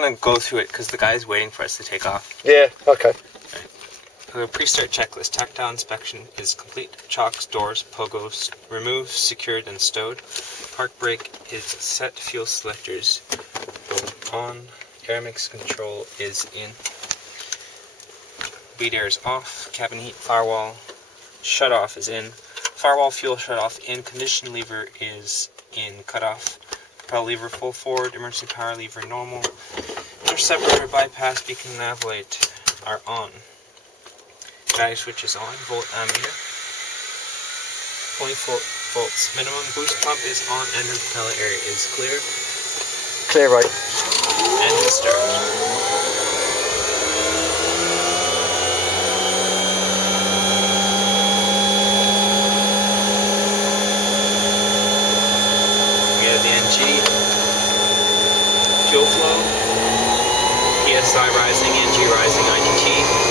gonna go through it because the guy's waiting for us to take off. Yeah, okay. The pre-start checklist. Tactile inspection is complete. Chocks, doors, pogos removed, secured, and stowed. Park brake is set. Fuel selectors on. Air mix control is in. Bleed air is off. Cabin heat firewall shutoff is in. Firewall fuel shutoff in. Condition lever is in. Cutoff. Propel lever full forward. Emergency power lever normal. Interceptor, bypass, beacon, nav light are on. Battery switch is on. Volt ammeter. 24 volts minimum. Boost pump is on. Engine propeller area is clear. Clear right. Engine start. We have the NG. Fuel flow. PSI rising, NG rising, IGT.